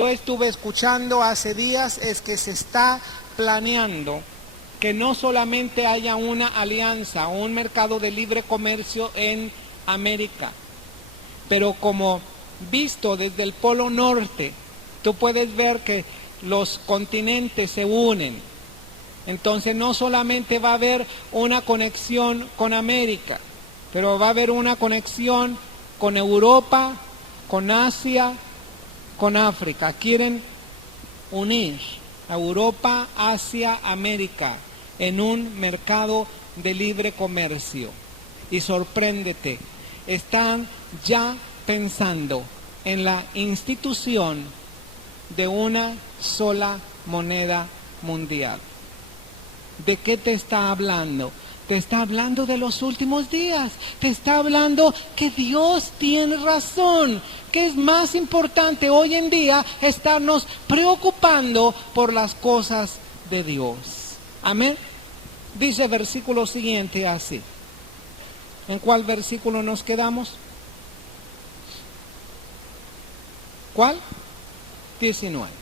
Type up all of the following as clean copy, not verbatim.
Yo estuve escuchando hace días es que se está planeando que no solamente haya una alianza o un mercado de libre comercio en América, pero como visto desde el Polo Norte, tú puedes ver que los continentes se unen. Entonces no solamente va a haber una conexión con América, pero va a haber una conexión con Europa, con Asia, con África. Quieren unir a Europa, Asia, América en un mercado de libre comercio. Y sorpréndete, están ya pensando en la institución de una sola moneda mundial. ¿De qué te está hablando? Te está hablando de los últimos días. Te está hablando que Dios tiene razón. Que es más importante hoy en día estarnos preocupando por las cosas de Dios. Amén. Dice el versículo siguiente así. ¿En cuál versículo nos quedamos? ¿Cuál? 19.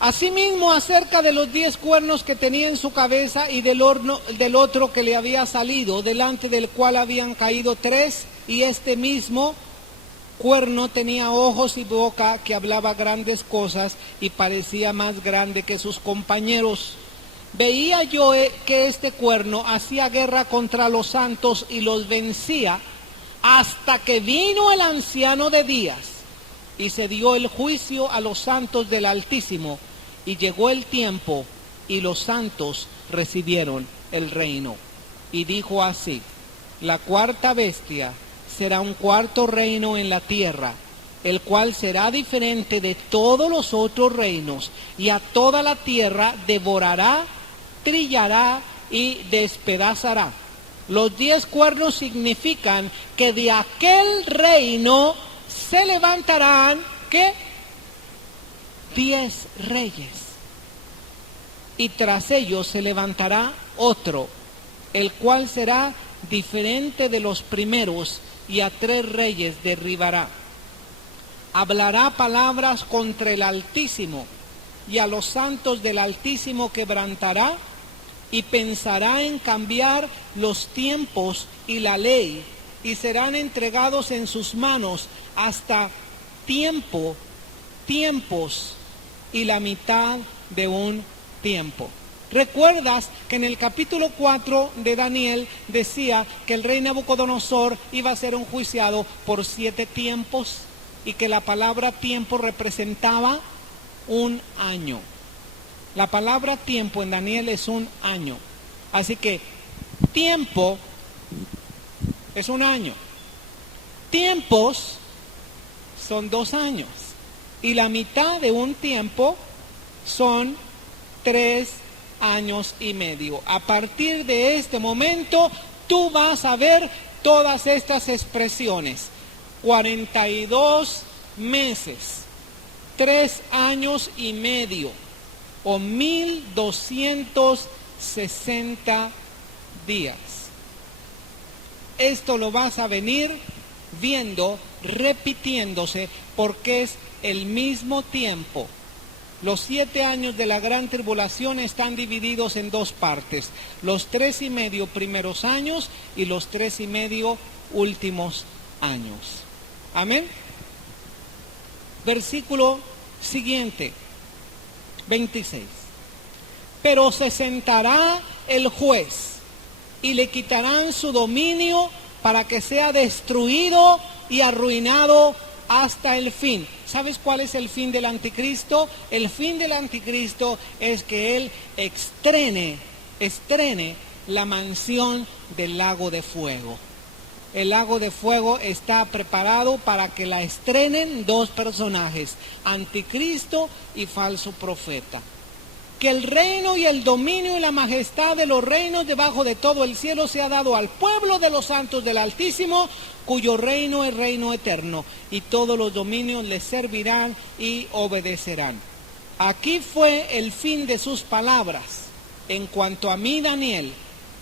Asimismo, acerca de los 10 cuernos que tenía en su cabeza y del otro que le había salido, delante del cual habían caído 3, y este mismo cuerno tenía ojos y boca que hablaba grandes cosas y parecía más grande que sus compañeros. Veía yo que este cuerno hacía guerra contra los santos y los vencía, hasta que vino el anciano de días y se dio el juicio a los santos del Altísimo, y llegó el tiempo y los santos recibieron el reino. Y dijo así: la cuarta bestia será un cuarto reino en la tierra, el cual será diferente de todos los otros reinos, y a toda la tierra devorará, trillará y despedazará. Los 10 cuernos significan que de aquel reino se levantarán, ¿qué? 10 reyes. Y tras ellos se levantará otro, el cual será diferente de los primeros, y a 3 reyes derribará. Hablará palabras contra el Altísimo, y a los santos del Altísimo quebrantará, y pensará en cambiar los tiempos y la ley, y serán entregados en sus manos hasta tiempos y la mitad de un tiempo. ¿Recuerdas que en el capítulo 4 de Daniel decía que el rey Nabucodonosor iba a ser enjuiciado por 7 tiempos y que la palabra tiempo representaba un año? La palabra tiempo en Daniel es un año. Así que tiempo es un año. Tiempos son 2 años. Y la mitad de un tiempo son 3 años y medio. A partir de este momento, tú vas a ver todas estas expresiones. 42 meses, 3 años y medio, o 1260 días. Esto lo vas a venir viendo, repitiéndose, porque es el mismo tiempo. Los 7 años de la gran tribulación están divididos en 2 partes: los 3 y medio primeros años y los 3 y medio últimos años. Amén. Versículo siguiente, 26. Pero se sentará el juez y le quitarán su dominio para que sea destruido y arruinado hasta el fin. ¿Sabes cuál es el fin del anticristo? El fin del anticristo es que él estrene la mansión del lago de fuego. El lago de fuego está preparado para que la estrenen 2 personajes, anticristo y falso profeta. Que el reino y el dominio y la majestad de los reinos debajo de todo el cielo se ha dado al pueblo de los santos del Altísimo, cuyo reino es reino eterno, y todos los dominios le servirán y obedecerán. Aquí fue el fin de sus palabras. En cuanto a mí, Daniel,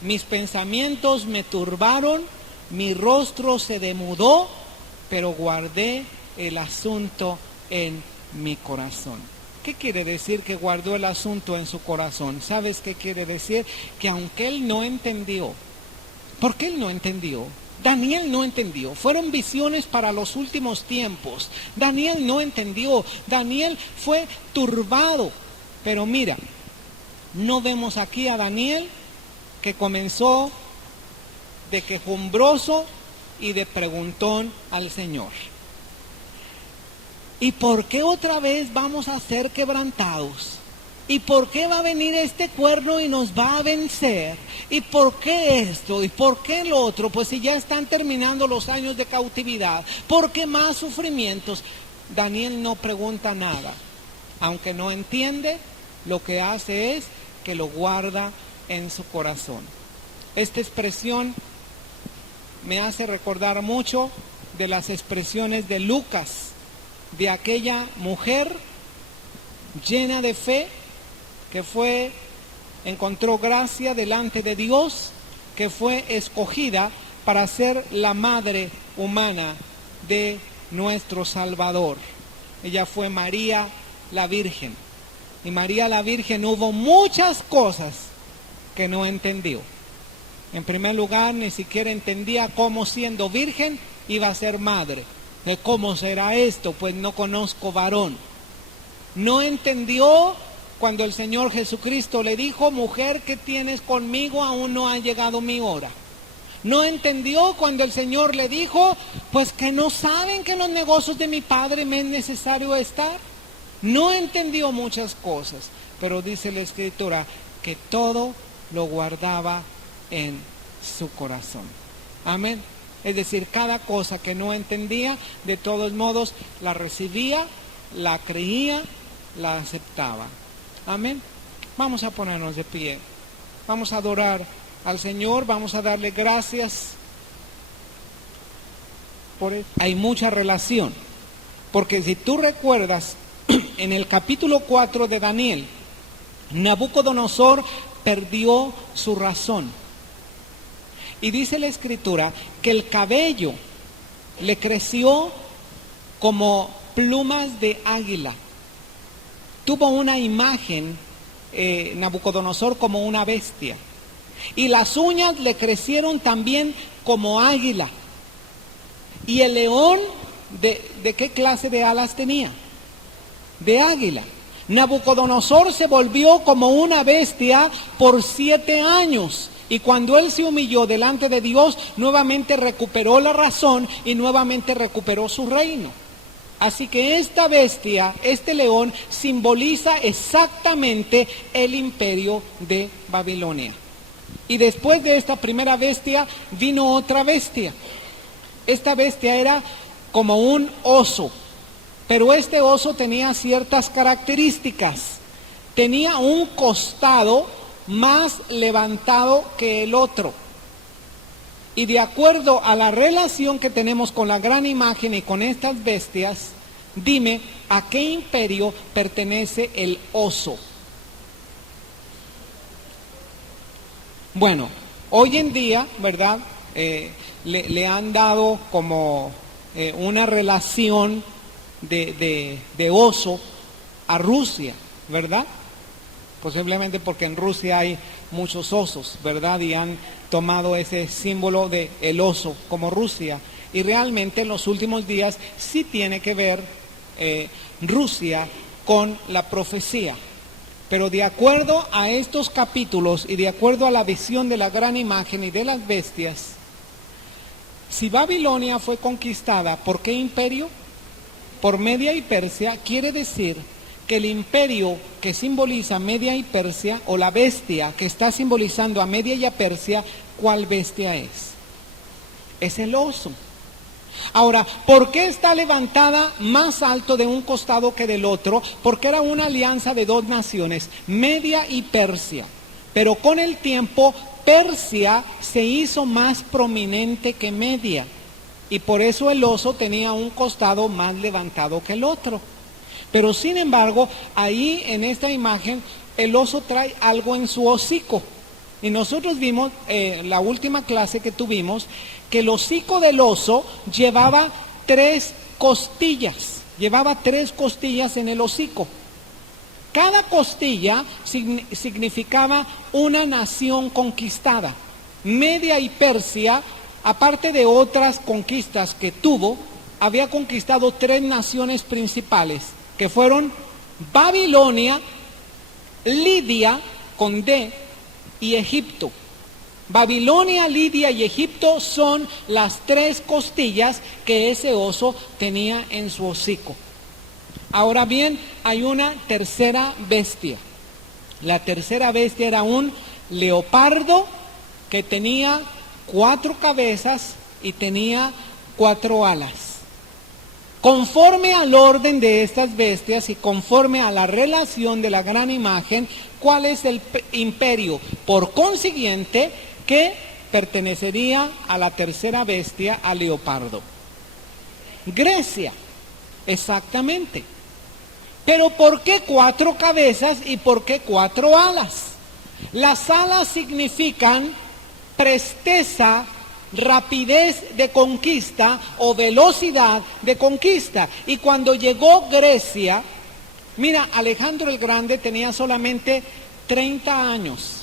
mis pensamientos me turbaron, mi rostro se demudó, pero guardé el asunto en mi corazón. ¿Qué quiere decir que guardó el asunto en su corazón? ¿Sabes qué quiere decir? Que aunque él no entendió, ¿por qué él no entendió? Daniel no entendió, fueron visiones para los últimos tiempos. Daniel no entendió, Daniel fue turbado. Pero mira, no vemos aquí a Daniel que comenzó de quejumbroso y de preguntón al Señor. ¿Y por qué otra vez vamos a ser quebrantados? ¿Y por qué va a venir este cuerno y nos va a vencer? ¿Y por qué esto? ¿Y por qué lo otro? Pues si ya están terminando los años de cautividad, ¿por qué más sufrimientos? Daniel no pregunta nada. Aunque no entiende, lo que hace es que lo guarda en su corazón. Esta expresión me hace recordar mucho de las expresiones de Lucas, de aquella mujer llena de fe que encontró gracia delante de Dios, que fue escogida para ser la madre humana de nuestro Salvador. Ella fue María la Virgen. Y María la Virgen hubo muchas cosas que no entendió. En primer lugar, ni siquiera entendía cómo siendo virgen iba a ser madre. ¿Cómo será esto? Pues no conozco varón. No entendió cuando el Señor Jesucristo le dijo: mujer, ¿qué tienes conmigo? Aún no ha llegado mi hora. No entendió cuando el Señor le dijo: pues que no saben que en los negocios de mi Padre me es necesario estar. No entendió muchas cosas, pero dice la Escritura que todo lo guardaba en su corazón. Amén. Es decir, cada cosa que no entendía, de todos modos, la recibía, la creía, la aceptaba. Amén. Vamos a ponernos de pie. Vamos a adorar al Señor, vamos a darle gracias. Por eso hay mucha relación. Porque si tú recuerdas, en el capítulo 4 de Daniel, Nabucodonosor perdió su razón. Y dice la Escritura que el cabello le creció como plumas de águila. Tuvo una imagen, Nabucodonosor, como una bestia. Y las uñas le crecieron también como águila. Y el león, ¿de qué clase de alas tenía? De águila. Nabucodonosor se volvió como una bestia por 7 años. Y cuando él se humilló delante de Dios, nuevamente recuperó la razón y nuevamente recuperó su reino. Así que esta bestia, este león, simboliza exactamente el imperio de Babilonia. Y después de esta primera bestia, vino otra bestia. Esta bestia era como un oso, pero este oso tenía ciertas características. Tenía un costado más levantado que el otro. Y de acuerdo a la relación que tenemos con la gran imagen y con estas bestias, dime, ¿a qué imperio pertenece el oso? Bueno, hoy en día, ¿verdad? Le han dado como una relación de oso a Rusia, ¿verdad? Posiblemente porque en Rusia hay muchos osos, ¿verdad? Y han tomado ese símbolo de el oso como Rusia. Y realmente en los últimos días sí tiene que ver Rusia con la profecía. Pero de acuerdo a estos capítulos y de acuerdo a la visión de la gran imagen y de las bestias, si Babilonia fue conquistada, ¿por qué imperio? Por Media y Persia, quiere decir que el imperio que simboliza Media y Persia, o la bestia que está simbolizando a Media y a Persia, ¿cuál bestia es? Es el oso. Ahora, ¿por qué está levantada más alto de un costado que del otro? Porque era una alianza de dos naciones, Media y Persia. Pero con el tiempo, Persia se hizo más prominente que Media. Y por eso el oso tenía un costado más levantado que el otro. Pero sin embargo, ahí en esta imagen, el oso trae algo en su hocico. Y nosotros vimos, la última clase que tuvimos, que el hocico del oso llevaba 3 costillas. llevaba 3 costillas en el hocico. Cada costilla significaba una nación conquistada. Media y Persia, aparte de otras conquistas que tuvo, había conquistado 3 naciones principales, que fueron Babilonia, Lidia, con D, y Egipto. Babilonia, Lidia y Egipto son las 3 costillas que ese oso tenía en su hocico. Ahora bien, hay una tercera bestia. La tercera bestia era un leopardo que tenía 4 cabezas y tenía 4 alas. Conforme al orden de estas bestias y conforme a la relación de la gran imagen, ¿cuál es el imperio? Por consiguiente, que pertenecería a la tercera bestia, al leopardo. Grecia, exactamente. Pero ¿por qué 4 cabezas y por qué 4 alas? Las alas significan presteza, rapidez de conquista o velocidad de conquista. Y cuando llegó Grecia, mira, Alejandro el Grande tenía solamente 30 años.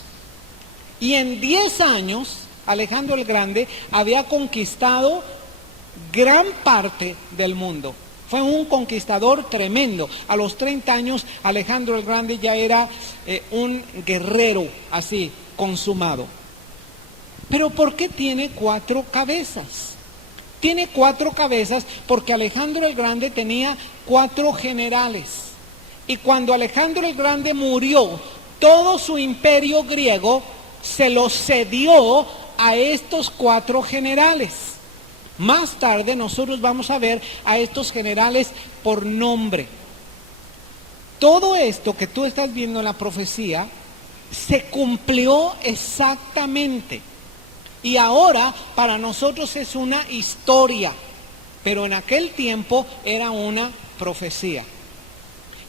Y en 10 años, Alejandro el Grande había conquistado gran parte del mundo. Fue un conquistador tremendo. A los 30 años, Alejandro el Grande ya era un guerrero así, consumado. Pero ¿por qué tiene 4 cabezas? Tiene 4 cabezas porque Alejandro el Grande tenía 4 generales. Y cuando Alejandro el Grande murió, todo su imperio griego se lo cedió a estos 4 generales. Más tarde nosotros vamos a ver a estos generales por nombre. Todo esto que tú estás viendo en la profecía se cumplió exactamente. Y ahora para nosotros es una historia, pero en aquel tiempo era una profecía.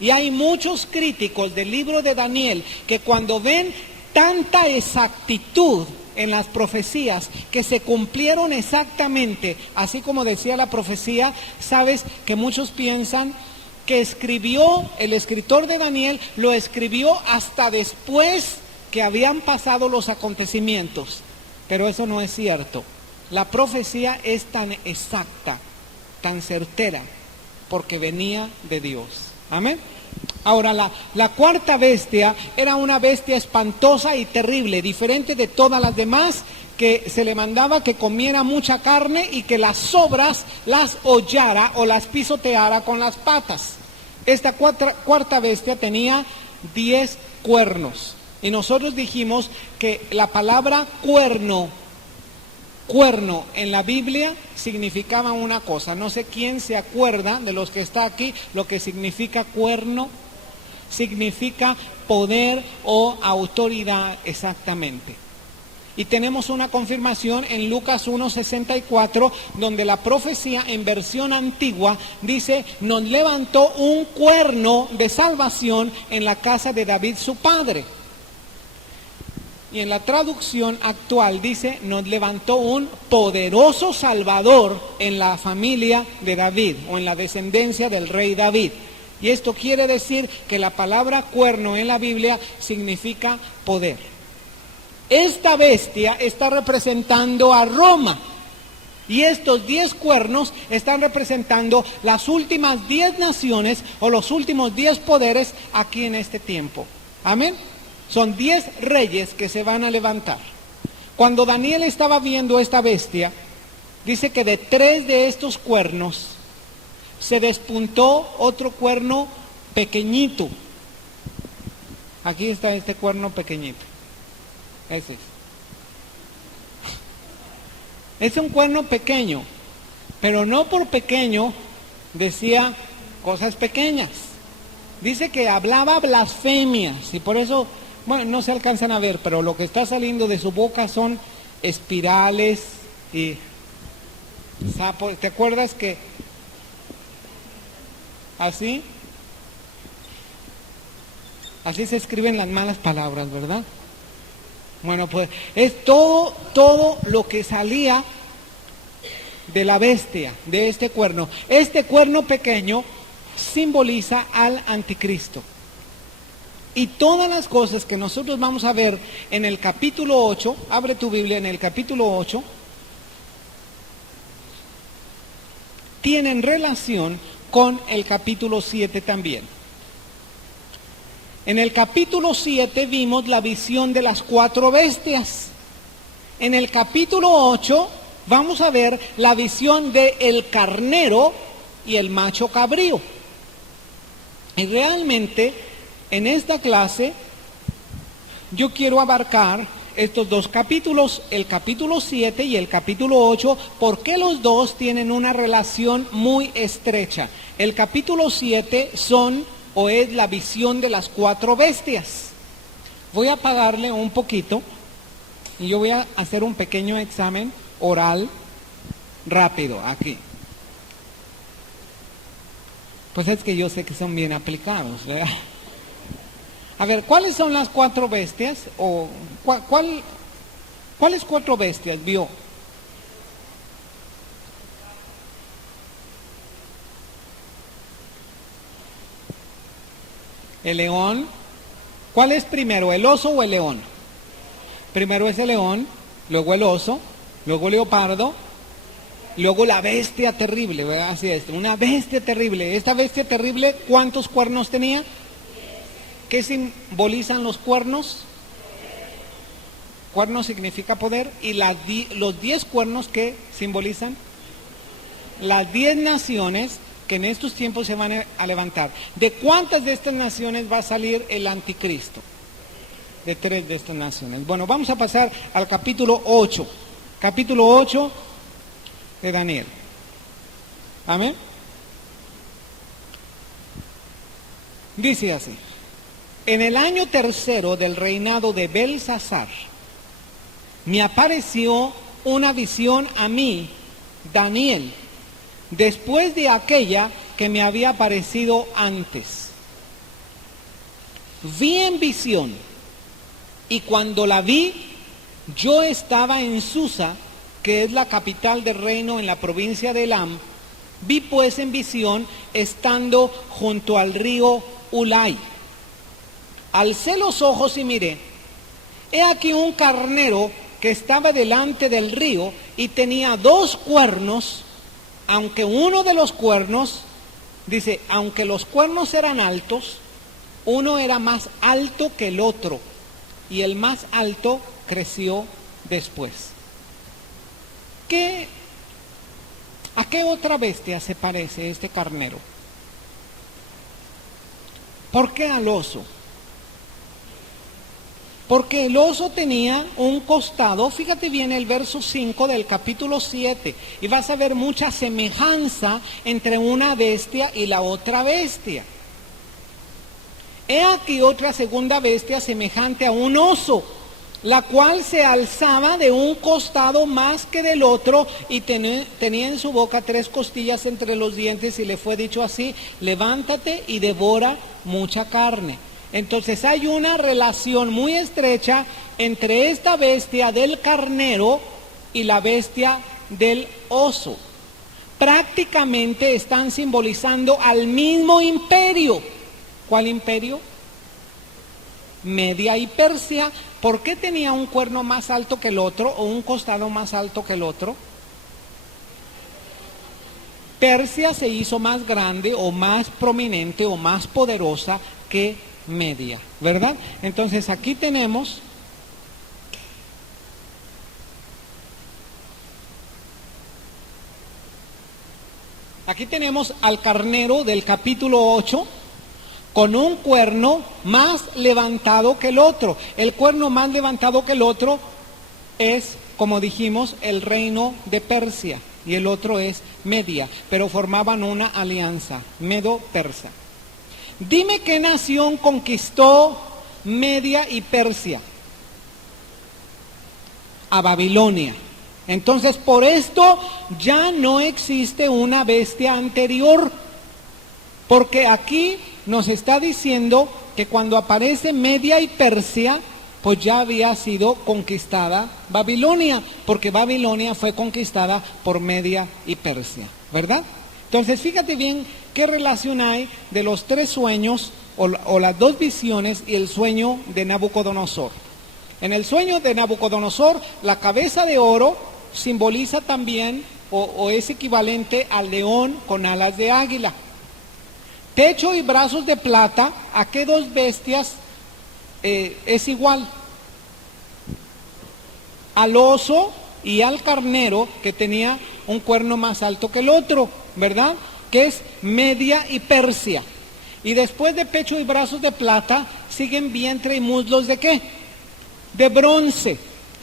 Y hay muchos críticos del libro de Daniel que cuando ven tanta exactitud en las profecías que se cumplieron exactamente, así como decía la profecía, sabes que muchos piensan que el escritor de Daniel lo escribió hasta después que habían pasado los acontecimientos, pero eso no es cierto. La profecía es tan exacta, tan certera, porque venía de Dios. Amén. Ahora, la cuarta bestia era una bestia espantosa y terrible, diferente de todas las demás, que se le mandaba que comiera mucha carne y que las sobras las hollara o las pisoteara con las patas. Esta cuarta bestia tenía 10 cuernos. Y nosotros dijimos que la palabra cuerno en la Biblia significaba una cosa. No sé quién se acuerda de los que está aquí lo que significa cuerno. Significa poder o autoridad exactamente. Y tenemos una confirmación en Lucas 1:64, donde la profecía en versión antigua dice: nos levantó un cuerno de salvación en la casa de David su padre. Y en la traducción actual dice: nos levantó un poderoso Salvador en la familia de David o en la descendencia del rey David. Y esto quiere decir que la palabra cuerno en la Biblia significa poder. Esta bestia está representando a Roma. Y estos 10 cuernos están representando las últimas 10 naciones o los últimos 10 poderes aquí en este tiempo. Amén. Son 10 reyes que se van a levantar. Cuando Daniel estaba viendo esta bestia, dice que de 3 de estos cuernos se despuntó otro cuerno pequeñito. Aquí está este cuerno pequeñito. Ese es un cuerno pequeño, pero no por pequeño decía cosas pequeñas. Dice que hablaba blasfemias y por eso, bueno, no se alcanzan a ver, pero lo que está saliendo de su boca son espirales y sapos. ¿Te acuerdas que así se escriben las malas palabras, verdad? Bueno, pues es todo lo que salía de la bestia, de este cuerno. Este cuerno pequeño simboliza al anticristo. Y todas las cosas que nosotros vamos a ver en el capítulo 8, abre tu Biblia en el capítulo 8, tienen relación con el capítulo 7 también. En el capítulo 7 vimos la visión de las 4 bestias. En el capítulo 8 vamos a ver la visión del carnero y el macho cabrío. Y realmente en esta clase yo quiero abarcar estos dos capítulos, el capítulo 7 y el capítulo 8, porque los dos tienen una relación muy estrecha. El capítulo 7 es la visión de las 4 bestias. Voy a apagarle un poquito y yo voy a hacer un pequeño examen oral rápido aquí. Pues es que yo sé que son bien aplicados, ¿verdad? A ver, ¿cuáles son las 4 bestias? ¿O cuáles 4 bestias vio? El león. ¿Cuál es primero, el oso o el león? Primero es el león, luego el oso, luego el leopardo, luego la bestia terrible, ¿verdad? Así es, una bestia terrible. Esta bestia terrible, ¿cuántos cuernos tenía? ¿Qué simbolizan los cuernos? Cuernos significa poder. ¿Y los 10 cuernos qué simbolizan? Las 10 naciones que en estos tiempos se van a levantar. ¿De cuántas de estas naciones va a salir el anticristo? De 3 de estas naciones. Bueno, vamos a pasar al capítulo 8. Capítulo 8 de Daniel. Amén. Dice así: en el año 3 del reinado de Belsasar, me apareció una visión a mí, Daniel, después de aquella que me había aparecido antes. Vi en visión, y cuando la vi, yo estaba en Susa, que es la capital del reino en la provincia de Elam. Vi pues en visión, estando junto al río Ulai. Alcé los ojos y miré. He aquí un carnero que estaba delante del río y tenía 2 cuernos, aunque uno de los cuernos, dice, aunque los cuernos eran altos, uno era más alto que el otro, y el más alto creció después. ¿A qué otra bestia se parece este carnero? ¿Por qué al oso? Porque el oso tenía un costado, fíjate bien el verso 5 del capítulo 7, y vas a ver mucha semejanza entre una bestia y la otra bestia. He aquí otra segunda bestia semejante a un oso, la cual se alzaba de un costado más que del otro, y tenía en su boca 3 costillas entre los dientes, y le fue dicho así: levántate y devora mucha carne. Entonces hay una relación muy estrecha entre esta bestia del carnero y la bestia del oso. Prácticamente están simbolizando al mismo imperio. ¿Cuál imperio? Media y Persia. ¿Por qué tenía un cuerno más alto que el otro o un costado más alto que el otro? Persia se hizo más grande o más prominente o más poderosa que Media, ¿verdad? Entonces aquí tenemos al carnero del capítulo 8 con un cuerno más levantado que el otro. El cuerno más levantado que el otro es, como dijimos, el reino de Persia, y el otro es Media, pero formaban una alianza, medo-persa. Dime qué nación conquistó Media y Persia. A Babilonia. Entonces, por esto ya no existe una bestia anterior, porque aquí nos está diciendo que cuando aparece Media y Persia, pues ya había sido conquistada Babilonia, porque Babilonia fue conquistada por Media y Persia, ¿verdad? Entonces, fíjate bien ¿Qué relación hay de los tres sueños o las dos visiones y el sueño de Nabucodonosor? En el sueño de Nabucodonosor, la cabeza de oro simboliza también o es equivalente al león con alas de águila. Pecho y brazos de plata, ¿a qué dos bestias es igual? Al oso y al carnero, que tenía un cuerno más alto que el otro, ¿verdad? Que es Media y Persia. Y después de pecho y brazos de plata, siguen vientre y muslos ¿de qué? De bronce.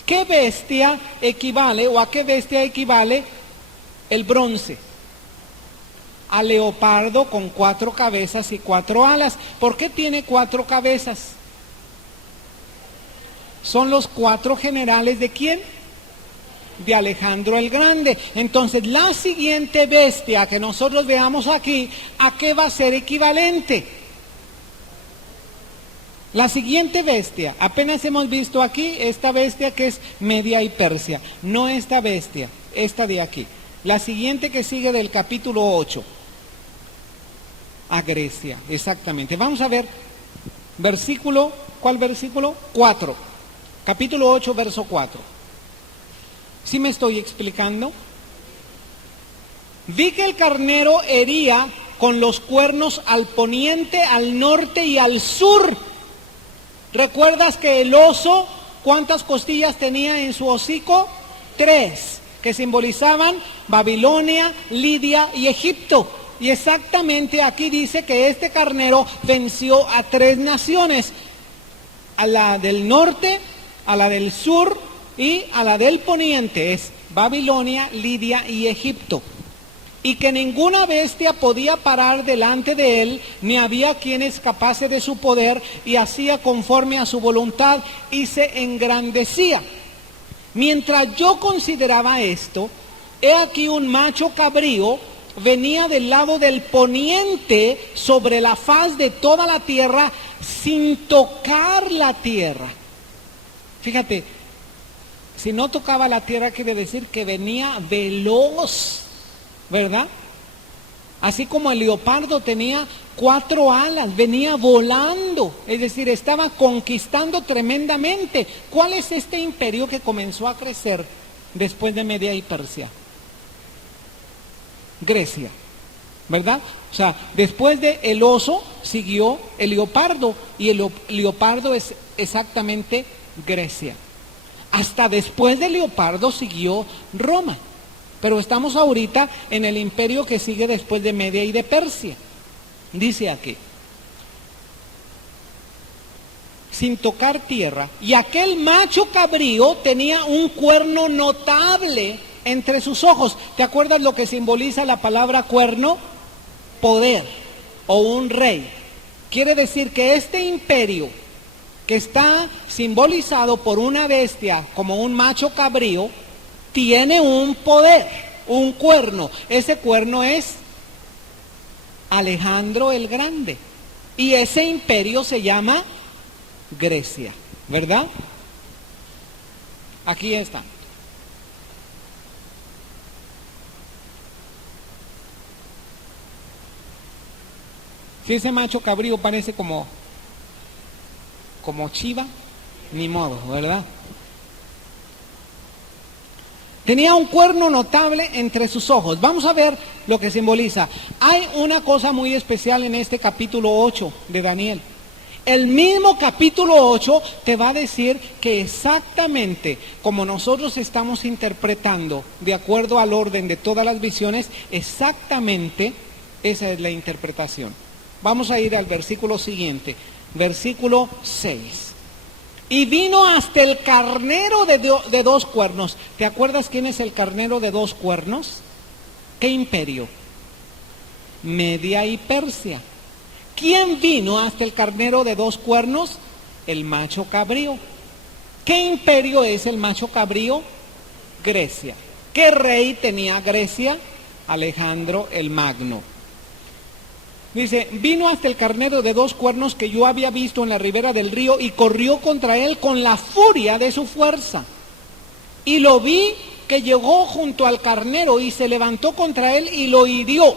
¿Qué bestia equivale o a qué bestia equivale el bronce? Al leopardo con 4 cabezas y 4 alas. ¿Por qué tiene 4 cabezas? Son los 4 generales ¿de quién? De Alejandro el Grande. Entonces, la siguiente bestia que nosotros veamos aquí, ¿a qué va a ser equivalente? La siguiente bestia, apenas hemos visto aquí esta bestia que es Media y Persia, no esta bestia, esta de aquí. La siguiente que sigue del capítulo 8, a Grecia, exactamente. Vamos a ver, versículo, ¿cuál versículo? 4, capítulo 8, verso 4. ¿Sí me estoy explicando? Vi que el carnero hería con los cuernos al poniente, al norte y al sur. ¿Recuerdas que el oso, cuántas costillas tenía en su hocico? 3, que simbolizaban Babilonia, Lidia y Egipto. Y exactamente aquí dice que este carnero venció a 3 naciones, a la del norte, a la del sur y a la del poniente, es Babilonia, Lidia y Egipto. Y que ninguna bestia podía parar delante de él, ni había quien escapase de su poder, y hacía conforme a su voluntad, y se engrandecía. Mientras yo consideraba esto, he aquí un macho cabrío venía del lado del poniente sobre la faz de toda la tierra, sin tocar la tierra. Fíjate, si no tocaba la tierra quiere decir que venía veloz, ¿verdad? Así como el leopardo tenía 4 alas, venía volando, es decir, estaba conquistando tremendamente. ¿Cuál es este imperio que comenzó a crecer después de Media y Persia? Grecia, ¿verdad? O sea, después de el oso siguió el leopardo, y el leopardo es exactamente Grecia. Hasta después del leopardo siguió Roma. Pero estamos ahorita en el imperio que sigue después de Media y de Persia. Dice aquí, sin tocar tierra, y aquel macho cabrío tenía un cuerno notable entre sus ojos. ¿Te acuerdas lo que simboliza la palabra cuerno? Poder o un rey. Quiere decir que este imperio, que está simbolizado por una bestia como un macho cabrío, tiene un poder, un cuerno. Ese cuerno es Alejandro el Grande. Y ese imperio se llama Grecia, ¿verdad? Aquí está. Si ese macho cabrío parece como chiva, ni modo, ¿verdad? Tenía un cuerno notable entre sus ojos. Vamos a ver lo que simboliza. Hay una cosa muy especial en este capítulo 8 de Daniel. El mismo capítulo 8 te va a decir que exactamente como nosotros estamos interpretando, de acuerdo al orden de todas las visiones, exactamente esa es la interpretación. Vamos a ir al versículo siguiente, versículo 6. Y vino hasta el carnero de 2 cuernos. ¿Te acuerdas quién es el carnero de 2 cuernos? ¿Qué imperio? Media y Persia. ¿Quién vino hasta el carnero de 2 cuernos? El macho cabrío. ¿Qué imperio es el macho cabrío? Grecia. ¿Qué rey tenía Grecia? Alejandro el Magno. Dice, vino hasta el carnero de 2 cuernos que yo había visto en la ribera del río, y corrió contra él con la furia de su fuerza. Y lo vi que llegó junto al carnero y se levantó contra él y lo hirió.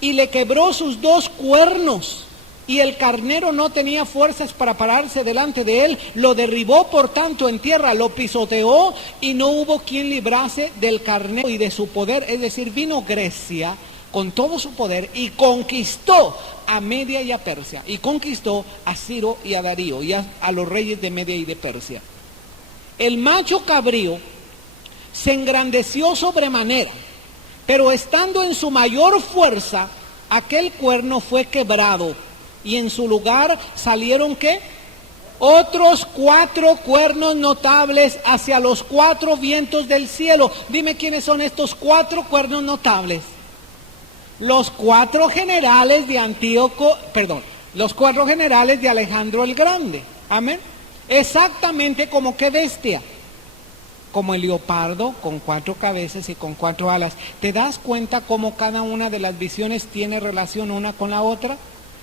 y le quebró sus 2 cuernos. Y el carnero no tenía fuerzas para pararse delante de él, lo derribó por tanto en tierra, lo pisoteó y no hubo quien librase del carnero y de su poder. Es decir, vino Grecia con todo su poder y conquistó a Media y a Persia, y conquistó a Ciro y a Darío y a los reyes de Media y de Persia. El macho cabrío se engrandeció sobremanera, pero estando en su mayor fuerza, aquel cuerno fue quebrado, y en su lugar salieron ¿qué? Otros 4 cuernos notables hacia los 4 vientos del cielo. Dime quiénes son estos 4 cuernos notables. Los 4 generales de los 4 generales de Alejandro el Grande. Amén. Exactamente como qué bestia. Como el leopardo, con 4 cabezas y con 4 alas. ¿Te das cuenta cómo cada una de las visiones tiene relación una con la otra?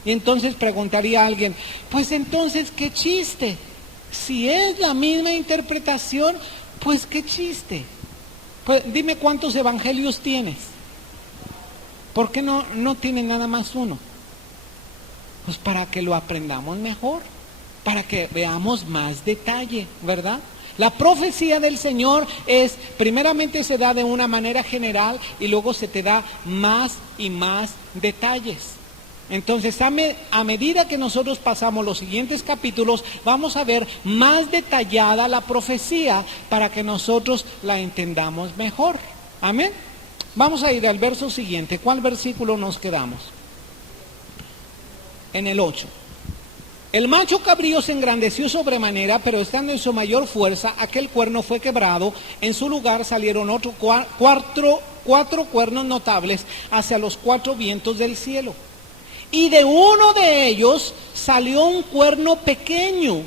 Y entonces preguntaría a alguien, pues entonces, ¿qué chiste? Si es la misma interpretación, pues ¿qué chiste? Pues dime cuántos evangelios tienes. ¿Por qué no tienes nada más uno? Pues para que lo aprendamos mejor, para que veamos más detalle, ¿verdad? La profecía del Señor primeramente se da de una manera general y luego se te da más y más detalles. Entonces, a medida que nosotros pasamos los siguientes capítulos, vamos a ver más detallada la profecía para que nosotros la entendamos mejor. Amén. Vamos a ir al verso siguiente. ¿Cuál versículo nos quedamos? En el 8. El macho cabrío se engrandeció sobremanera, pero estando en su mayor fuerza, aquel cuerno fue quebrado. En su lugar salieron otros 4 cuernos notables hacia los 4 vientos del cielo. Y de uno de ellos salió un cuerno pequeño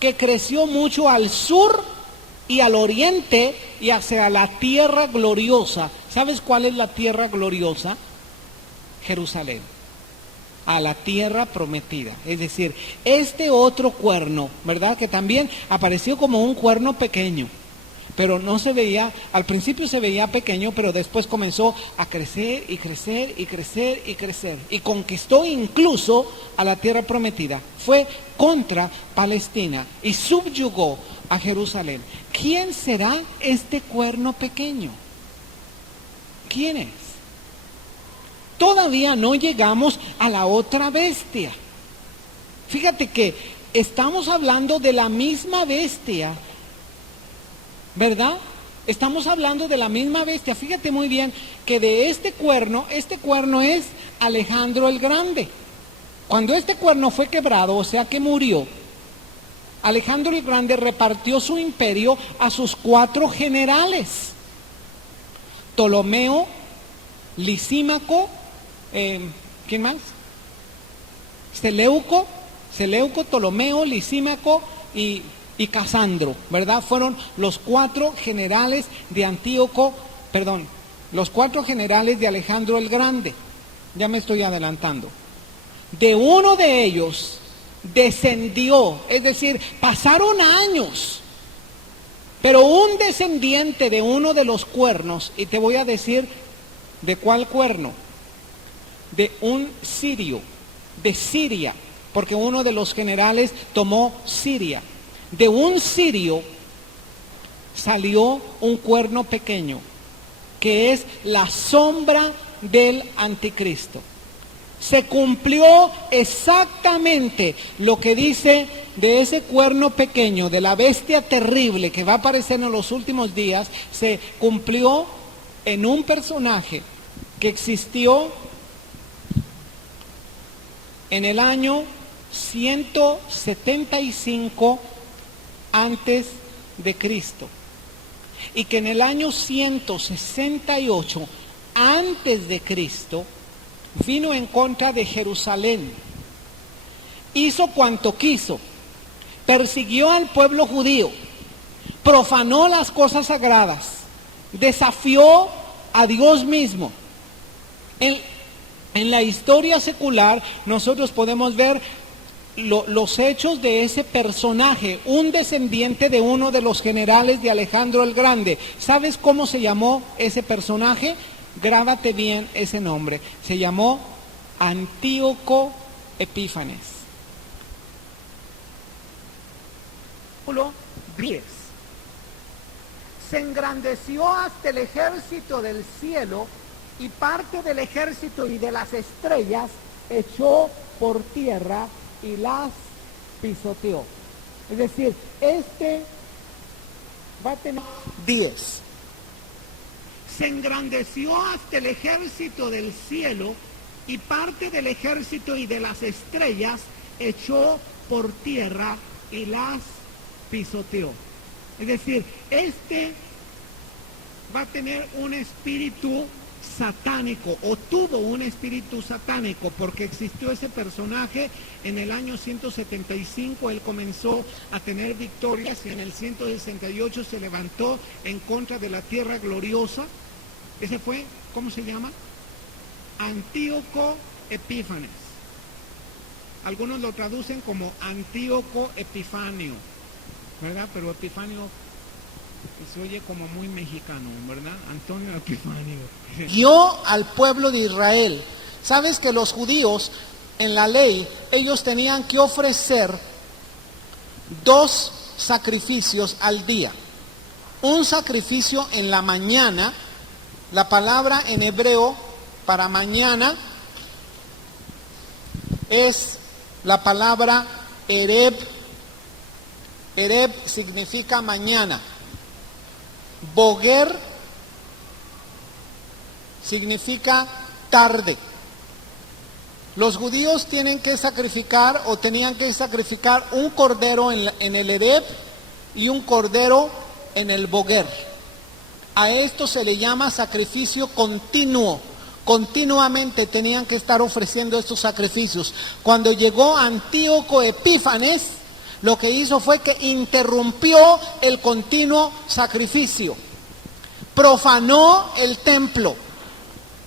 que creció mucho al sur y al oriente y hacia la tierra gloriosa. ¿Sabes cuál es la tierra gloriosa? Jerusalén. A la tierra prometida. Es decir, este otro cuerno, ¿verdad? Que también apareció como un cuerno pequeño. Pero no se veía, al principio se veía pequeño, pero después comenzó a crecer y crecer y crecer y crecer. Y conquistó incluso a la tierra prometida. Fue contra Palestina y subyugó a Jerusalén. ¿Quién será este cuerno pequeño? ¿Quién es? Todavía no llegamos a la otra bestia. Fíjate que estamos hablando de la misma bestia, ¿verdad? Estamos hablando de la misma bestia. Fíjate muy bien que de este cuerno es Alejandro el Grande. Cuando este cuerno fue quebrado, o sea que murió, Alejandro el Grande repartió su imperio a sus 4 generales. Ptolomeo, Lisímaco, ¿quién más? Seleuco, Ptolomeo, Lisímaco y Casandro, ¿verdad? Fueron los 4 generales de los 4 generales de Alejandro el Grande. Ya me estoy adelantando. De uno de ellos descendió, es decir, pasaron años, pero un descendiente de uno de los cuernos, y te voy a decir de cuál cuerno, de un sirio, de Siria, porque uno de los generales tomó Siria. De un sirio salió un cuerno pequeño, que es la sombra del anticristo. Se cumplió exactamente lo que dice de ese cuerno pequeño, de la bestia terrible que va a aparecer en los últimos días. Se cumplió en un personaje que existió en el año 175 antes de Cristo, y que en el año 168 antes de Cristo vino en contra de Jerusalén, hizo cuanto quiso, persiguió al pueblo judío, profanó las cosas sagradas, desafió a Dios mismo. En la historia secular nosotros podemos ver los hechos de ese personaje, un descendiente de uno de los generales de Alejandro el Grande. ¿Sabes cómo se llamó ese personaje? Grábate bien ese nombre. Se llamó Antíoco Epífanes. 10. Se engrandeció hasta el ejército del cielo, y parte del ejército y de las estrellas echó por tierra y las pisoteó. Es decir, va a tener 10. Se engrandeció hasta el ejército del cielo, y parte del ejército y de las estrellas echó por tierra y las pisoteó. Es decir, va a tener un espíritu satánico, o tuvo un espíritu satánico, porque existió ese personaje en el año 175. Él comenzó a tener victorias, y en el 168 se levantó en contra de la tierra gloriosa. Ese fue, ¿cómo se llama? Antíoco Epífanes. Algunos lo traducen como Antíoco Epifanio, ¿verdad? Pero Epifanio se oye como muy mexicano, ¿verdad? Antonio Epifanio. Guió al pueblo de Israel. Sabes que los judíos, en la ley, ellos tenían que ofrecer 2 sacrificios al día. Un sacrificio en la mañana. La palabra en hebreo para mañana es la palabra ereb. Ereb significa mañana. Boger significa tarde. Los judíos tenían que sacrificar un cordero en el ereb y un cordero en el boger. A esto se le llama sacrificio continuo. Continuamente tenían que estar ofreciendo estos sacrificios. Cuando llegó Antíoco Epífanes, lo que hizo fue que interrumpió el continuo sacrificio. Profanó el templo.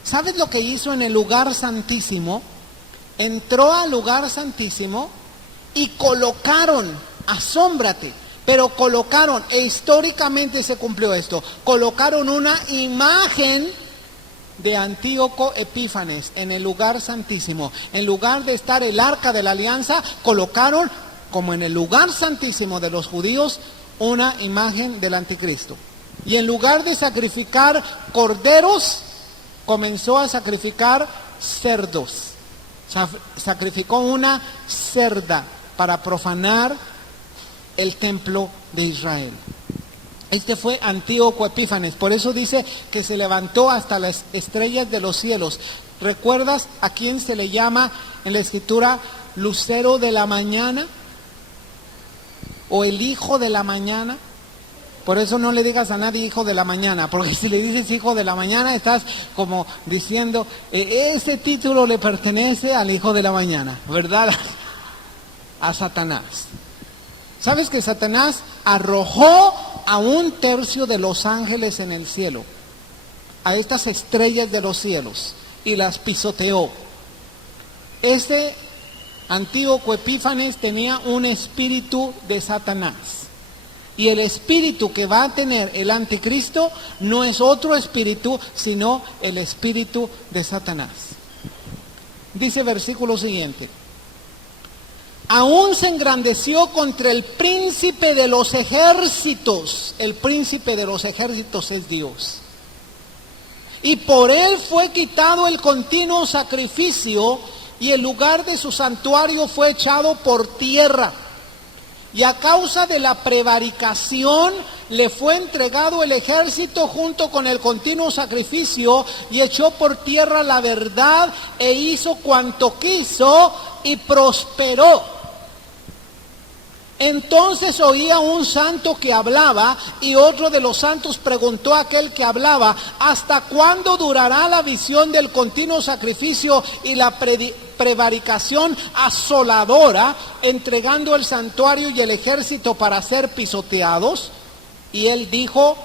¿Sabes lo que hizo en el lugar santísimo? Entró al lugar santísimo y colocaron, asómbrate, pero colocaron, e históricamente se cumplió esto, colocaron una imagen de Antíoco Epífanes en el lugar santísimo. En lugar de estar el arca de la alianza, colocaron, como en el lugar santísimo de los judíos, una imagen del anticristo. Y en lugar de sacrificar corderos, comenzó a sacrificar cerdos. Sacrificó una cerda para profanar el templo de Israel. Este fue Antíoco Epífanes. Por eso dice que se levantó hasta las estrellas de los cielos. ¿Recuerdas a quién se le llama en la escritura lucero de la mañana? ¿O el hijo de la mañana? Por eso no le digas a nadie hijo de la mañana, porque si le dices hijo de la mañana estás como diciendo, ese título le pertenece al hijo de la mañana, ¿verdad? A Satanás. ¿Sabes que Satanás arrojó a 1/3 de los ángeles en el cielo, a estas estrellas de los cielos, y las pisoteó? Este Antíoco Epífanes tenía un espíritu de Satanás. Y el espíritu que va a tener el anticristo no es otro espíritu, sino el espíritu de Satanás. Dice versículo siguiente: aún se engrandeció contra el príncipe de los ejércitos. El príncipe de los ejércitos es Dios. Y por él fue quitado el continuo sacrificio, y el lugar de su santuario fue echado por tierra. Y a causa de la prevaricación le fue entregado el ejército junto con el continuo sacrificio, y echó por tierra la verdad e hizo cuanto quiso y prosperó. Entonces oía un santo que hablaba, y otro de los santos preguntó a aquel que hablaba: ¿hasta cuándo durará la visión del continuo sacrificio y la prevaricación asoladora, entregando el santuario y el ejército para ser pisoteados? Y él dijo: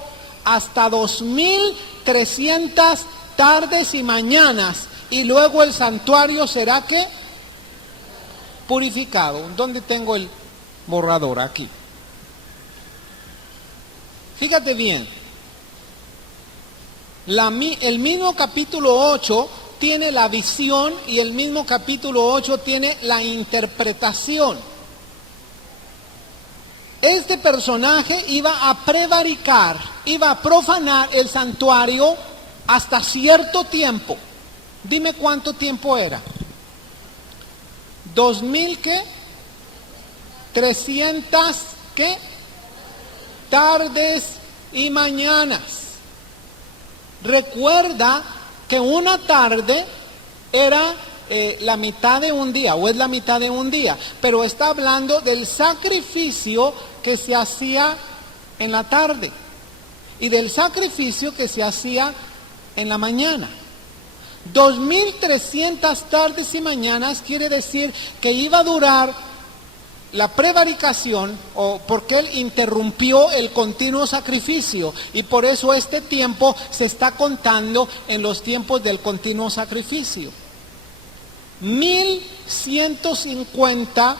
hasta 2300 tardes y mañanas, y luego el santuario será ¿qué? Purificado. ¿Dónde tengo el borrador? Aquí. Fíjate bien. El mismo capítulo 8 tiene la visión y el mismo capítulo 8 tiene la interpretación. Este personaje iba a prevaricar, iba a profanar el santuario hasta cierto tiempo. Dime cuánto tiempo era. 2000 ¿qué? 300 ¿qué? Tardes y mañanas. Recuerda que una tarde era la mitad de un día, o es la mitad de un día, pero está hablando del sacrificio que se hacía en la tarde y del sacrificio que se hacía en la mañana. 2300 tardes y mañanas quiere decir que iba a durar la prevaricación, o porque él interrumpió el continuo sacrificio, y por eso este tiempo se está contando en los tiempos del continuo sacrificio. 1150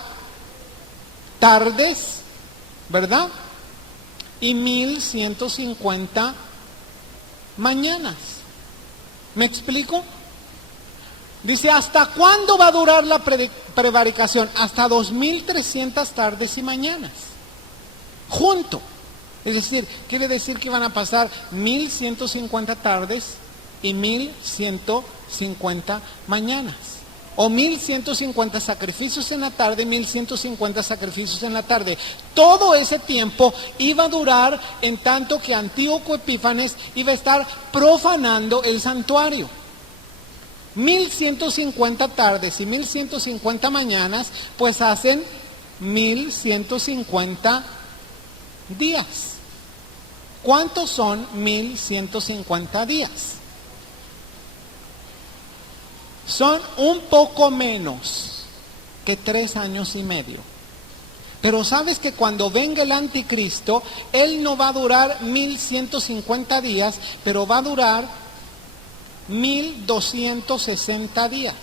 tardes, ¿verdad? Y 1150 mañanas. ¿Me explico? Dice, ¿hasta cuándo va a durar la prevaricación? Hasta 2300 tardes y mañanas. Junto. Es decir, quiere decir que van a pasar 1150 tardes y 1150 mañanas. O 1150 sacrificios en la tarde, 1150 sacrificios en la tarde. Todo ese tiempo iba a durar en tanto que Antíoco Epífanes iba a estar profanando el santuario. 1150 tardes y 1150 mañanas, pues hacen 1150 días. ¿Cuántos son 1150 días? Son un poco menos que 3 años y medio. Pero sabes que cuando venga el anticristo, él no va a durar 1150 días, pero va a durar 1260 días,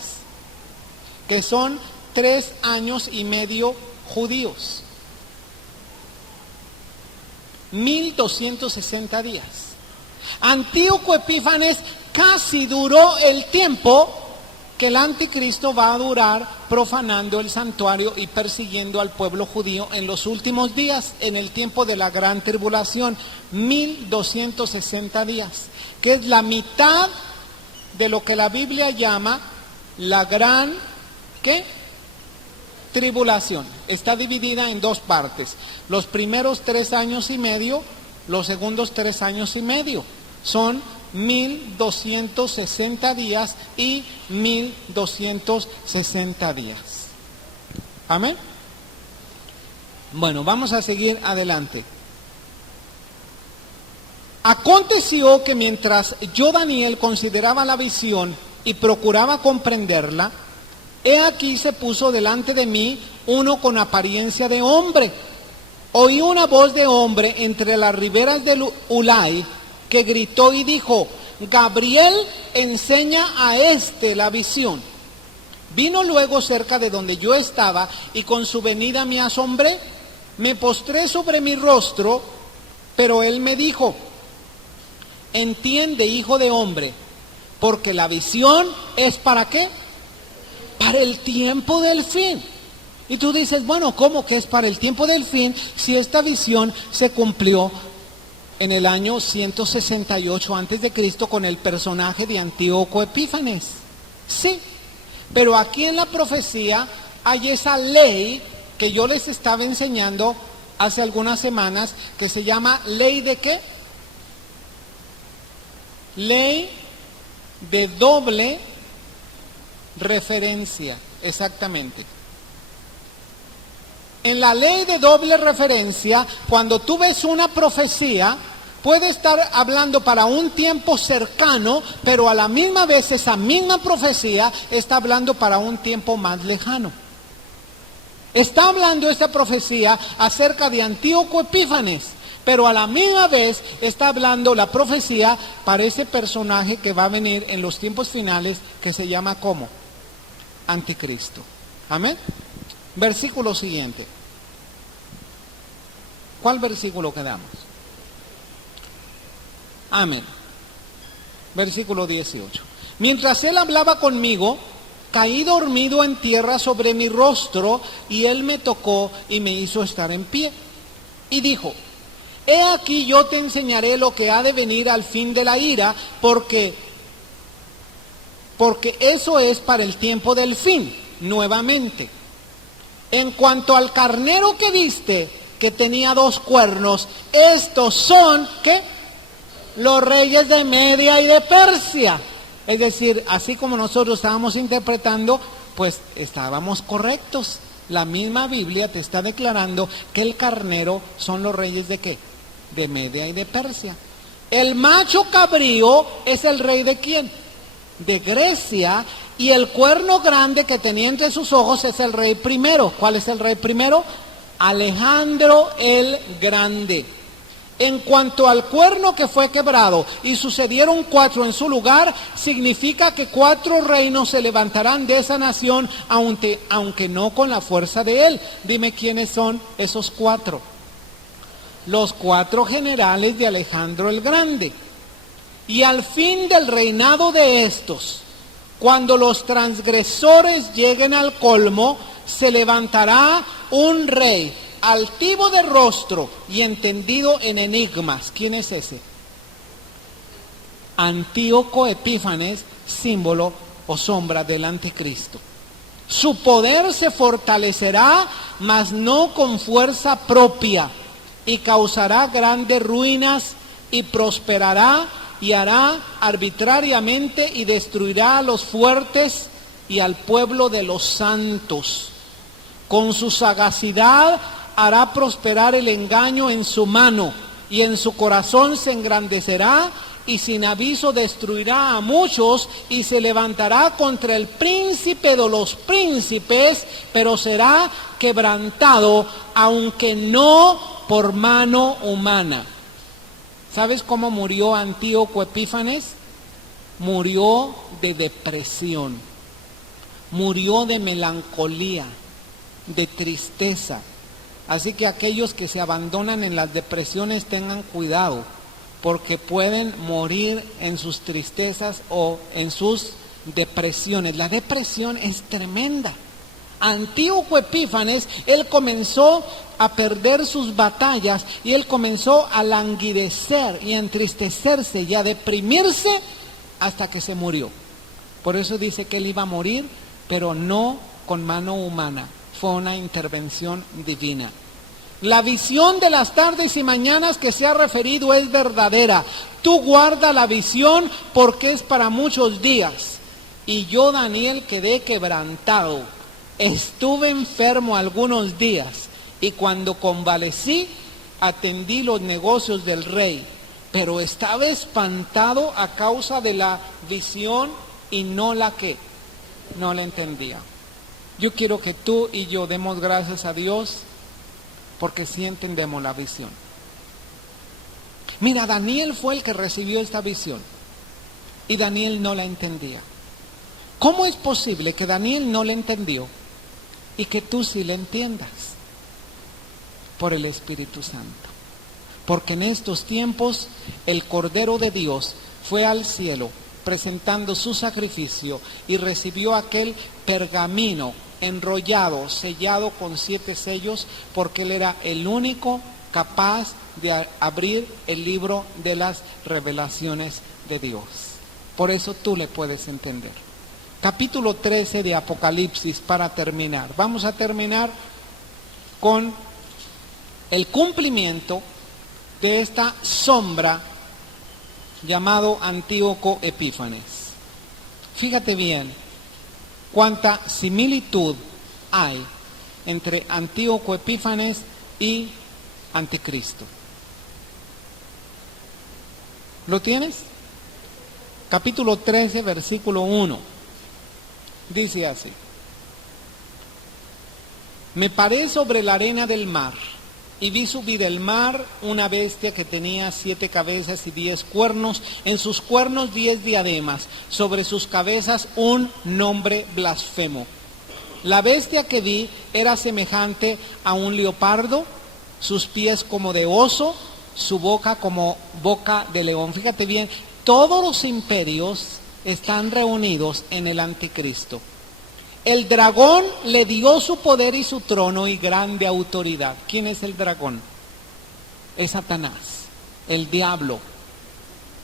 que son 3 años y medio judíos. 1260 días. Antíoco Epífanes casi duró el tiempo que el anticristo va a durar profanando el santuario y persiguiendo al pueblo judío en los últimos días, en el tiempo de la gran tribulación. 1260 días, que es la mitad de lo que la Biblia llama la gran, ¿qué? Tribulación. Está dividida en 2 partes. Los primeros 3 años y medio, los segundos 3 años y medio. Son 1260 días y 1260 días. Amén. Bueno, vamos a seguir adelante. Aconteció que mientras yo, Daniel, consideraba la visión y procuraba comprenderla, he aquí se puso delante de mí uno con apariencia de hombre. Oí una voz de hombre entre las riberas del Ulai que gritó y dijo: Gabriel, enseña a este la visión. Vino luego cerca de donde yo estaba y con su venida me asombré. Me postré sobre mi rostro, pero él me dijo: entiende, hijo de hombre, porque la visión es ¿para qué? Para el tiempo del fin. Y tú dices, bueno, ¿cómo que es para el tiempo del fin si esta visión se cumplió en el año 168 antes de Cristo con el personaje de Antíoco Epífanes? Sí, pero aquí en la profecía hay esa ley que yo les estaba enseñando hace algunas semanas, que se llama ley de ¿qué? Ley de doble referencia, exactamente. En la ley de doble referencia, cuando tú ves una profecía, puede estar hablando para un tiempo cercano, pero a la misma vez esa misma profecía está hablando para un tiempo más lejano. Está hablando esta profecía acerca de Antíoco Epífanes, pero a la misma vez está hablando la profecía para ese personaje que va a venir en los tiempos finales, que se llama ¿cómo? Anticristo. Amén. Versículo siguiente. ¿Cuál versículo quedamos? Amén. Versículo 18. Mientras él hablaba conmigo, caí dormido en tierra sobre mi rostro, y él me tocó y me hizo estar en pie. Y dijo: he aquí, yo te enseñaré lo que ha de venir al fin de la ira, porque eso es para el tiempo del fin. Nuevamente, en cuanto al carnero que viste, que tenía 2 cuernos, estos son, ¿qué? Los reyes de Media y de Persia. Es decir, así como nosotros estábamos interpretando, pues estábamos correctos. La misma Biblia te está declarando que el carnero son los reyes de ¿qué? De Media y de Persia. El macho cabrío es el rey de ¿quién? De Grecia. Y el cuerno grande que tenía entre sus ojos es el rey primero. ¿Cuál es el rey primero? Alejandro el Grande. En cuanto al cuerno que fue quebrado y sucedieron 4 en su lugar, significa que 4 reinos se levantarán de esa nación, aunque no con la fuerza de él. Dime quiénes son esos 4. Los 4 generales de Alejandro el Grande. Y al fin del reinado de estos, cuando los transgresores lleguen al colmo, se levantará un rey altivo de rostro y entendido en enigmas. ¿Quién es ese? Antíoco Epífanes, símbolo o sombra del anticristo. Su poder se fortalecerá, mas no con fuerza propia, y causará grandes ruinas, y prosperará, y hará arbitrariamente, y destruirá a los fuertes y al pueblo de los santos. Con su sagacidad hará prosperar el engaño en su mano, y en su corazón se engrandecerá, y sin aviso destruirá a muchos, y se levantará contra el príncipe de los príncipes, pero será quebrantado, aunque no por mano humana. ¿Sabes cómo murió Antíoco Epífanes? Murió de depresión, murió de melancolía, de tristeza. Así que aquellos que se abandonan en las depresiones tengan cuidado, porque pueden morir en sus tristezas o en sus depresiones. La depresión es tremenda. Antíoco Epífanes, él comenzó a perder sus batallas y él comenzó a languidecer y a entristecerse y a deprimirse hasta que se murió. Por eso dice que él iba a morir, pero no con mano humana. Fue una intervención divina. La visión de las tardes y mañanas que se ha referido es verdadera. Tú guarda la visión porque es para muchos días. Y yo, Daniel, quedé quebrantado. Estuve enfermo algunos días y cuando convalecí atendí los negocios del rey, pero estaba espantado a causa de la visión y no la entendía. Yo quiero que tú y yo demos gracias a Dios porque sí entendemos la visión. Mira, Daniel fue el que recibió esta visión y Daniel no la entendía. ¿Cómo es posible que Daniel no la entendió y que tú sí la entiendas? Por el Espíritu Santo. Porque en estos tiempos el Cordero de Dios fue al cielo presentando su sacrificio y recibió aquel pergamino enrollado, sellado con 7 sellos, porque él era el único capaz de abrir el libro de las revelaciones de Dios. Por eso tú le puedes entender. Capítulo 13 de Apocalipsis para terminar. Vamos a terminar con el cumplimiento de esta sombra llamado Antíoco Epífanes. Fíjate bien cuánta similitud hay entre Antíoco Epífanes y Anticristo. ¿Lo tienes? Capítulo 13, versículo 1. Dice así: me paré sobre la arena del mar y vi subir del mar una bestia que tenía 7 cabezas y 10 cuernos, en sus cuernos 10 diademas, sobre sus cabezas un nombre blasfemo. La bestia que vi era semejante a un leopardo, sus pies como de oso, su boca como boca de león. Fíjate bien, todos los imperios están reunidos en el anticristo. El dragón le dio su poder y su trono y grande autoridad. ¿Quién es el dragón? Es Satanás, el diablo,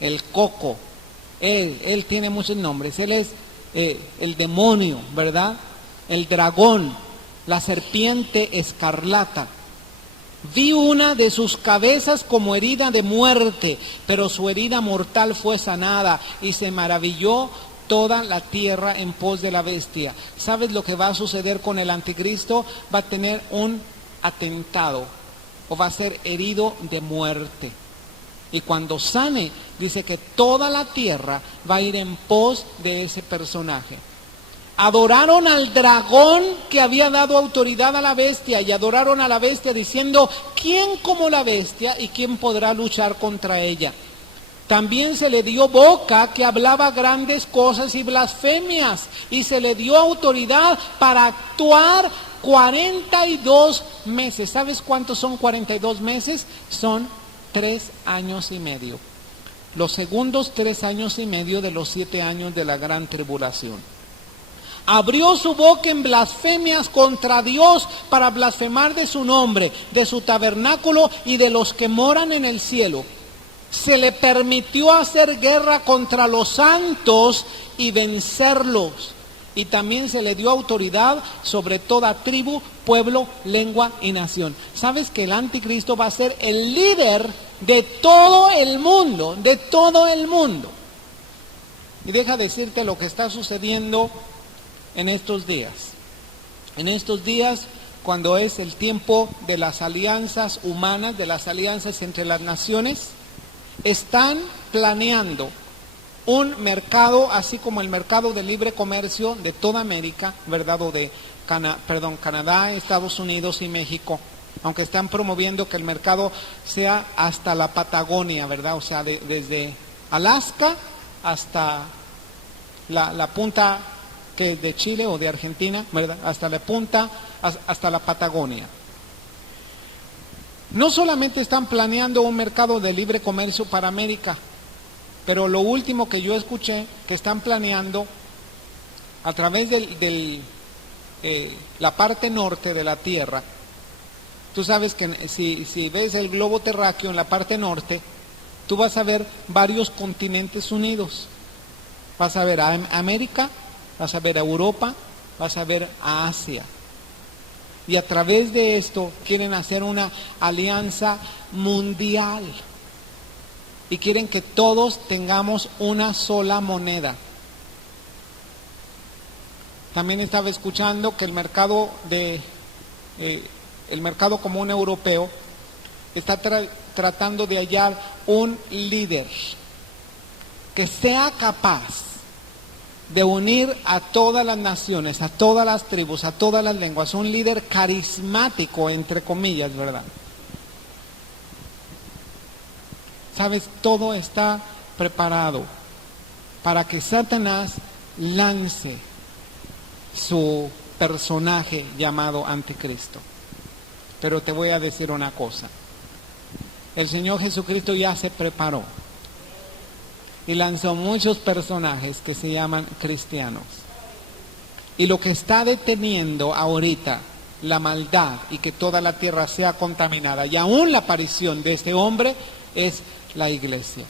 el coco. Él tiene muchos nombres. Él es el demonio, ¿verdad? El dragón, la serpiente escarlata. Vi una de sus cabezas como herida de muerte, pero su herida mortal fue sanada, y se maravilló toda la tierra en pos de la bestia. ¿Sabes lo que va a suceder con el anticristo? Va a tener un atentado, o va a ser herido de muerte. Y cuando sane, dice que toda la tierra va a ir en pos de ese personaje. Adoraron al dragón que había dado autoridad a la bestia, y adoraron a la bestia diciendo: ¿quién como la bestia y quién podrá luchar contra ella? También se le dio boca que hablaba grandes cosas y blasfemias, y se le dio autoridad para actuar 42 meses. ¿Sabes cuántos son 42 meses? Son 3 años y medio. Los segundos 3 años y medio de los 7 años de la gran tribulación. Abrió su boca en blasfemias contra Dios para blasfemar de su nombre, de su tabernáculo y de los que moran en el cielo. Se le permitió hacer guerra contra los santos y vencerlos. Y también se le dio autoridad sobre toda tribu, pueblo, lengua y nación. ¿Sabes que el anticristo va a ser el líder de todo el mundo? De todo el mundo. Y deja decirte lo que está sucediendo en estos días. En estos días, cuando es el tiempo de las alianzas humanas, de las alianzas entre las naciones, están planeando un mercado, así como el mercado de libre comercio de toda América, ¿verdad? O de Canadá, Estados Unidos y México, aunque están promoviendo que el mercado sea hasta la Patagonia, ¿verdad? O sea, desde Alaska hasta la punta que es de Chile o de Argentina, ¿verdad? Hasta la punta, hasta la Patagonia. No solamente están planeando un mercado de libre comercio para América, pero lo último que yo escuché, que están planeando a través de la parte norte de la Tierra. Tú sabes que si ves el globo terráqueo en la parte norte, tú vas a ver varios continentes unidos. Vas a ver a América, vas a ver a Europa, vas a ver a Asia. Y a través de esto quieren hacer una alianza mundial. Y quieren que todos tengamos una sola moneda. También estaba escuchando que el mercado común europeo está tratando de hallar un líder que sea capaz de unir a todas las naciones, a todas las tribus, a todas las lenguas, un líder carismático, entre comillas, ¿verdad? Sabes, todo está preparado para que Satanás lance su personaje llamado Anticristo. Pero te voy a decir una cosa. El Señor Jesucristo ya se preparó y lanzó muchos personajes que se llaman cristianos. Y lo que está deteniendo ahorita la maldad y que toda la tierra sea contaminada, y aún la aparición de este hombre, es la iglesia.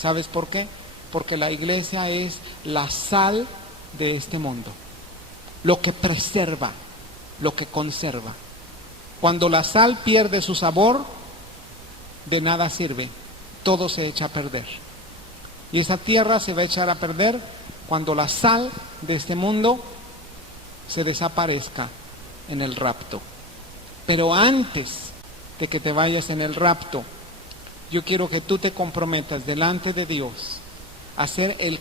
¿Sabes por qué? Porque la iglesia es la sal de este mundo, lo que preserva, lo que conserva. Cuando la sal pierde su sabor, de nada sirve, todo se echa a perder. Y esa tierra se va a echar a perder cuando la sal de este mundo se desaparezca en el rapto. Pero antes de que te vayas en el rapto, yo quiero que tú te comprometas delante de Dios a ser el